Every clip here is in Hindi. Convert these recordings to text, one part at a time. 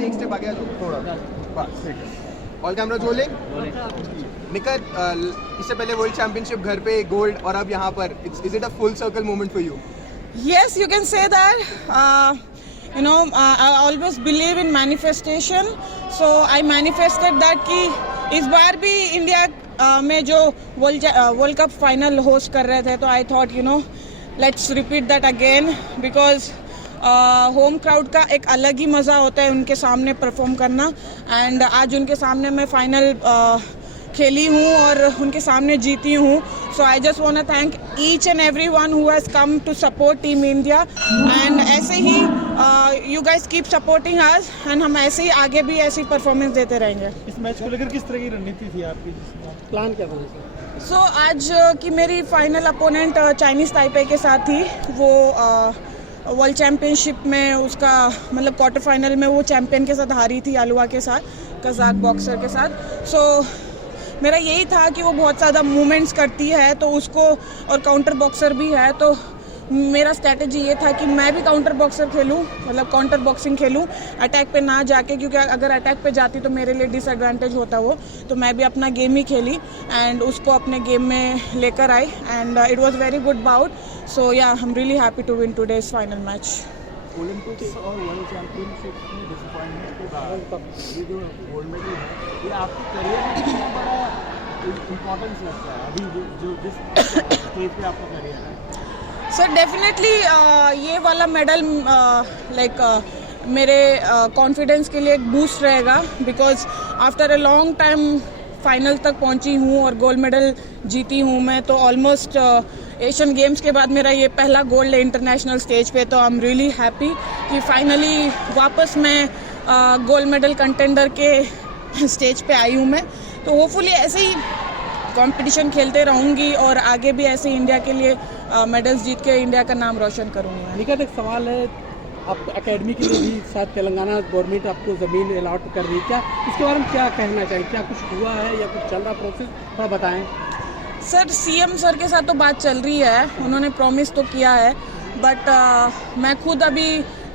से एक स्टेप आगे आ जाओ थोड़ा, बस ठीक है। All camera rolling. निखत, इससे पहले वर्ल्ड चैंपियनशिप घर पे गोल्ड और अब यहाँ पर, is it a full circle moment for you? Yes, you can say that. I always believe in manifestation. So I manifested that कि इस बार भी इंडिया में जो वर्ल्ड कप फाइनल होस्ट कर रहे थे, तो I thought let's repeat that again, because home crowd का एक अलग ही मज़ा होता है उनके सामने परफॉर्म करना। एंड आज उनके सामने मैं फाइनल खेली हूँ और उनके सामने जीती हूँ। So I just want to thank each and every one who has come to support team India. And ऐसे ही you guys keep supporting us, and हम ऐसे ही आगे भी ऐसी परफॉर्मेंस देते रहेंगे। इस मैच को लेकर किस तरह की रणनीति थी आपकी, प्लान क्या था? सो आज की मेरी फाइनल अपोनेंट चाइनीज़ ताइपे के साथ थी। वो वर्ल्ड चैम्पियनशिप में उसका मतलब क्वार्टर फाइनल में वो चैम्पियन के साथ हारी थी, आलुआ के साथ, कज़ाक बॉक्सर के साथ। सो मेरा यही था कि वो बहुत ज़्यादा मूवमेंट्स करती है तो उसको, और काउंटर बॉक्सर भी है, तो मेरा स्ट्रैटेजी ये था कि मैं भी काउंटर बॉक्सर खेलूं, मतलब काउंटर बॉक्सिंग खेलूं, अटैक पे ना जाके, क्योंकि अगर अटैक पे जाती तो मेरे लिए डिसएडवांटेज होता वो। तो मैं भी अपना गेम ही खेली एंड उसको अपने गेम में लेकर आई, and it was very good bout. So yeah, I am really happy to win today's final match. Olympics और वर्ल्ड चैंपियनशिप में डिसअपॉइंटमेंट के बाद ये जो गोल्ड मेडल है, ये आपके करियर में कितना बड़ा इम्पोर्टेंस लगता है अभी जो जिस स्टेज पे आपका करियर है? सर डेफिनेटली ये वाला मेडल मेरे कॉन्फिडेंस के लिए एक बूस्ट रहेगा, because after a long time final तक पहुंची हूँ और गोल्ड मेडल जीती हूँ मैं। तो ऑलमोस्ट एशियन गेम्स के बाद मेरा ये पहला गोल्ड है इंटरनेशनल स्टेज पे। तो आई एम रियली हैप्पी कि फाइनली वापस मैं गोल्ड मेडल कंटेंडर के स्टेज पे आई हूँ मैं। तो होपफुली ऐसे ही कंपटीशन खेलते रहूँगी और आगे भी ऐसे इंडिया के लिए मेडल्स जीत के इंडिया का नाम रोशन करूँगी। निखत, एक सवाल है, आप एकेडमी के लिए भी शायद तेलंगाना गवर्नमेंट आपको ज़मीन अलॉट कर रही है, क्या इसके बारे में क्या कहना चाहिए? क्या कुछ हुआ है या कुछ चल रहा प्रोसेस, थोड़ा बताएं। सर सीएम सर के साथ तो बात चल रही है, उन्होंने प्रॉमिस तो किया है, बट मैं खुद अभी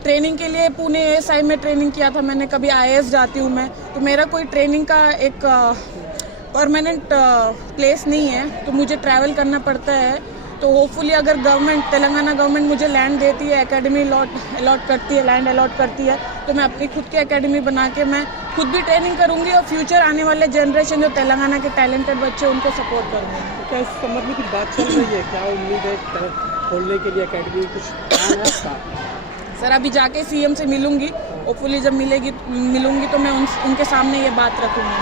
ट्रेनिंग के लिए पुणे एएसआई में ट्रेनिंग किया था मैंने, कभी आईएएस जाती हूँ मैं, तो मेरा कोई ट्रेनिंग का एक परमानेंट प्लेस नहीं है, तो मुझे ट्रैवल करना पड़ता है। तो होपफुली अगर गवर्नमेंट, तेलंगाना गवर्नमेंट मुझे लैंड देती है, एकेडमी अलॉट करती है, लैंड अलॉट करती है, तो मैं अपनी खुद की एकेडमी बना के मैं खुद भी ट्रेनिंग करूंगी और फ्यूचर आने वाले जनरेशन जो तेलंगाना के टैलेंटेड बच्चे उनको सपोर्ट करूंगी। तो क्या इस संबंध में कुछ बात चल रही है? क्या उम्मीद है खोलने के लिए एकेडमी, कुछ प्लान है आपका? सर अभी जाके सीएम से मिलूंगी, होपफुली जब मिलूंगी तो मैं उनके सामने ये बात रखूंगी।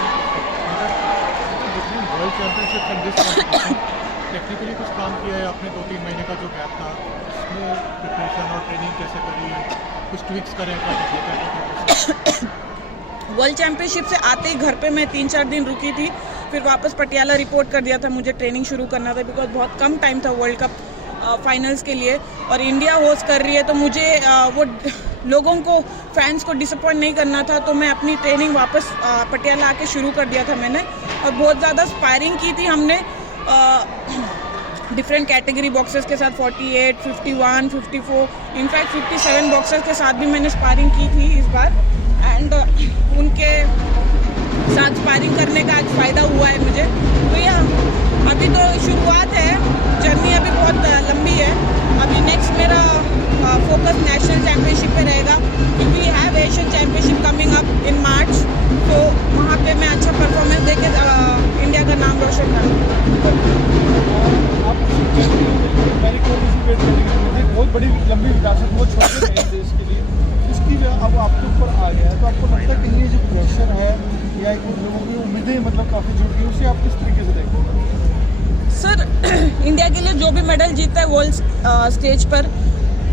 वर्ल्ड चैंपियनशिप टेक्निकली कुछ काम किया है आपने? 2-3 महीने का जो गैप था उसमें प्रिपरेशन और ट्रेनिंग कैसे करी है, कुछ ट्विक्स करें क्या? वर्ल्ड चैंपियनशिप से आते ही घर पे मैं 3-4 दिन रुकी थी, फिर वापस पटियाला रिपोर्ट कर दिया था, मुझे ट्रेनिंग शुरू करना था, बिकॉज बहुत कम टाइम था वर्ल्ड कप फाइनल्स के लिए और इंडिया होस्ट कर रही है, तो मुझे वो लोगों को, फैंस को डिसअपॉइंट नहीं करना था। तो मैं अपनी ट्रेनिंग वापस पटियाला आके शुरू कर दिया था मैंने, और बहुत ज़्यादा स्पायरिंग की थी हमने डिफरेंट कैटेगरी बॉक्सर्स के साथ, 48, 51, 54, इनफैक्ट 57 बॉक्सर्स के साथ भी मैंने स्पायरिंग की थी इस बार। एंड उनके साथ स्पायरिंग करने का आज फ़ायदा हुआ है मुझे। तो यह अभी तो शुरुआत है, जर्नी अभी बहुत लंबी है। अभी नेक्स्ट मेरा फोकस नेशनल चैम्पियनशिप पे रहेगा, क्योंकि we have Asian championship coming up in March, तो वहाँ पे मैं अच्छा परफॉर्मेंस देके इंडिया का नाम रोशन करूँगा। बहुत बड़ी लंबी विरासत, बहुत छोटे हैं देश के लिए, इसकी जो अब आपके ऊपर आ गया है, तो आपको लगता है कि ये जो प्रेशर है या लोगों की उम्मीदें मतलब काफ़ी जुड़ गई, उसे आप किस तरीके से देखते हैं? सर इंडिया के लिए जो भी मेडल जीतता है वर्ल्ड स्टेज पर,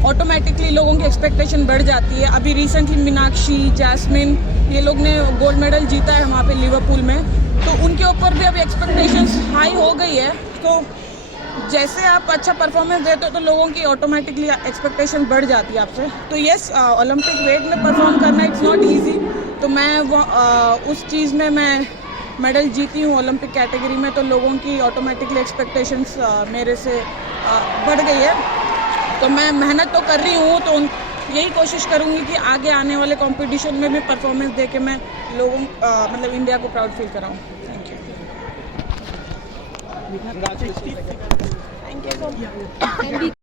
ऑटोमेटिकली लोगों की एक्सपेक्टेशन बढ़ जाती है। अभी रिसेंटली मीनाक्षी, जैस्मिन, ये लोग ने गोल्ड मेडल जीता है वहाँ पे लिवरपूल में, तो उनके ऊपर भी अभी एक्सपेक्टेशंस हाई हो गई है। तो जैसे आप अच्छा परफॉर्मेंस देते हो तो लोगों की ऑटोमेटिकली एक्सपेक्टेशन बढ़ जाती है आपसे। तो यस, ओलंपिक वेट में परफॉर्म करना इट्स नॉट ईजी, तो मैं वो उस चीज़ में मैं मेडल जीती हूँ ओलंपिक कैटेगरी में, तो लोगों की ऑटोमेटिकली एक्सपेक्टेशंस मेरे से बढ़ गई है। तो मैं मेहनत तो कर रही हूँ, तो यही कोशिश करूँगी कि आगे आने वाले कंपटीशन में भी परफॉर्मेंस दे के मैं लोगों मतलब इंडिया को प्राउड फील कराऊँ। Thank you.